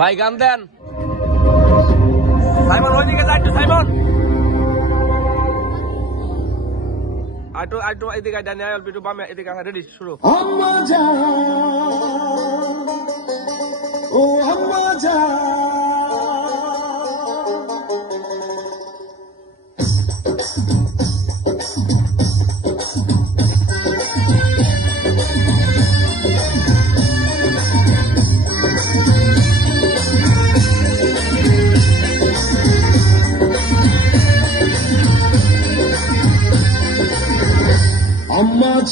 ভাই গান দেন। সাইমন ওইদিকে যা, একটু সাইমন আইটু এদিকে ডানে অল্প একটু বামে এদিকে। রেডি, শুরু। আম্মা জান, ও আম্মা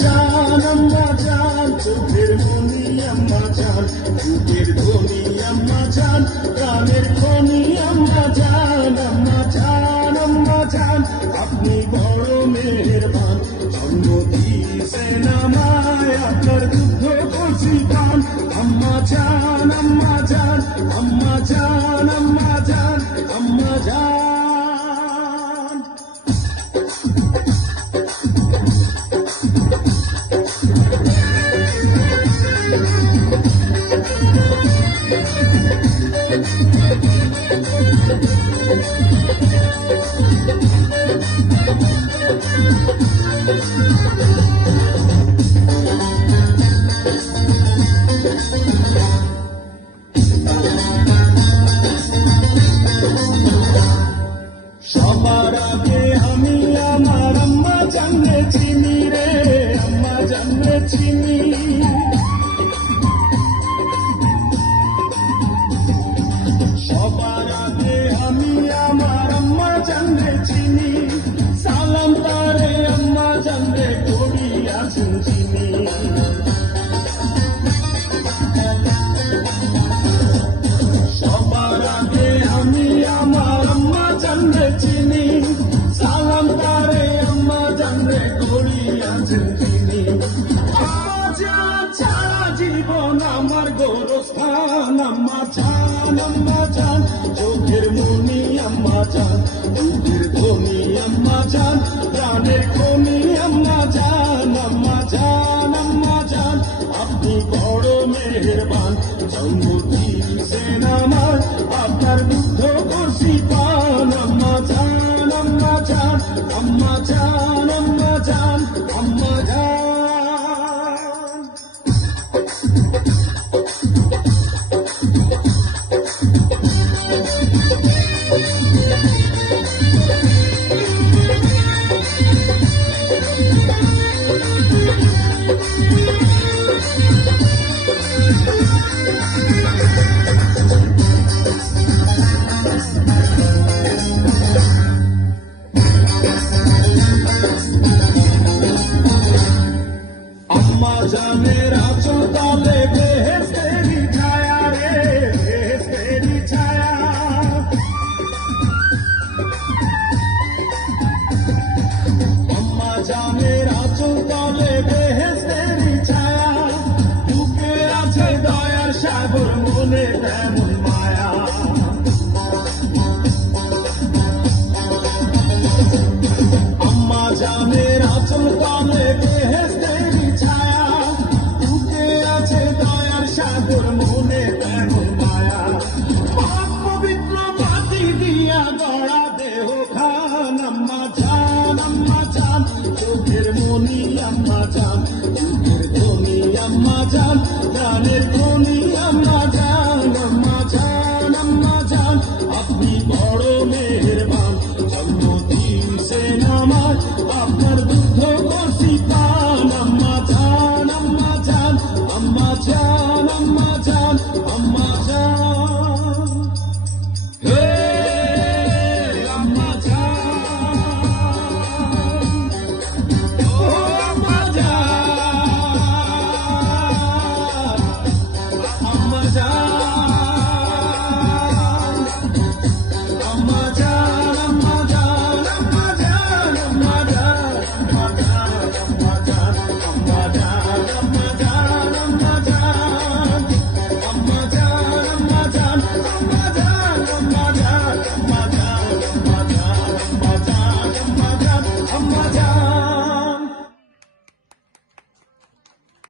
জান, আম্মা জান, চোখের মনি আম্মা জান, বুকের ধ্বনি আম্মা জান, প্রাণের খনি আম্মা জান, আম্মা জান, আম্মা জান, আপনি বড় মেহেরবান, জন্ম দিয়েছেন আমায়, আপনার দুধ কচি পান, আম্মা জান, আম্মা জান, আম্মা জান, আম্মা জান, আম্মা জান। সবার আগে আমি আমার আম্মা জানলে চিনি রে, আম্মা জানলে চিনি। সবার আগে আমি আমার আম্মা জানলে চিনি, সালাম তারে আম্মা জানলে করিয়াছেন চিনি। সবার আগে আমি আমার আম্মা জানলে চিনি, সালাম তারে আম্মা জানলে করিয়াছেন চিনি। আম্মা জান ছাড়া জীবন আমার গোরস্থান, আম্মা জান, আম্মা জান, চোখের মনি আম্মা জান, বুকের ধ্বনি আম্মা জান, প্রাণের খনি আম্মা জান, আম্মা জান, আম্মা জান, আপনি বড় মেহেরবান, জন্ম দিয়েছেন আমার, আপনার দুধ কচি পান, আম্মা জান, আম্মা জান, আম্মা জান, আম্মা জান, আম্মা জান। আম্মা জানের আঁচল তলে বেহেশতেরি ছায়া রে, বেহেশতেরি ছায়া। আম্মা জানের আঁচল তলে বেহেশতেরি ছায়া, বুকে আছে দয়ার সাগর, মনে তেমন মায়া।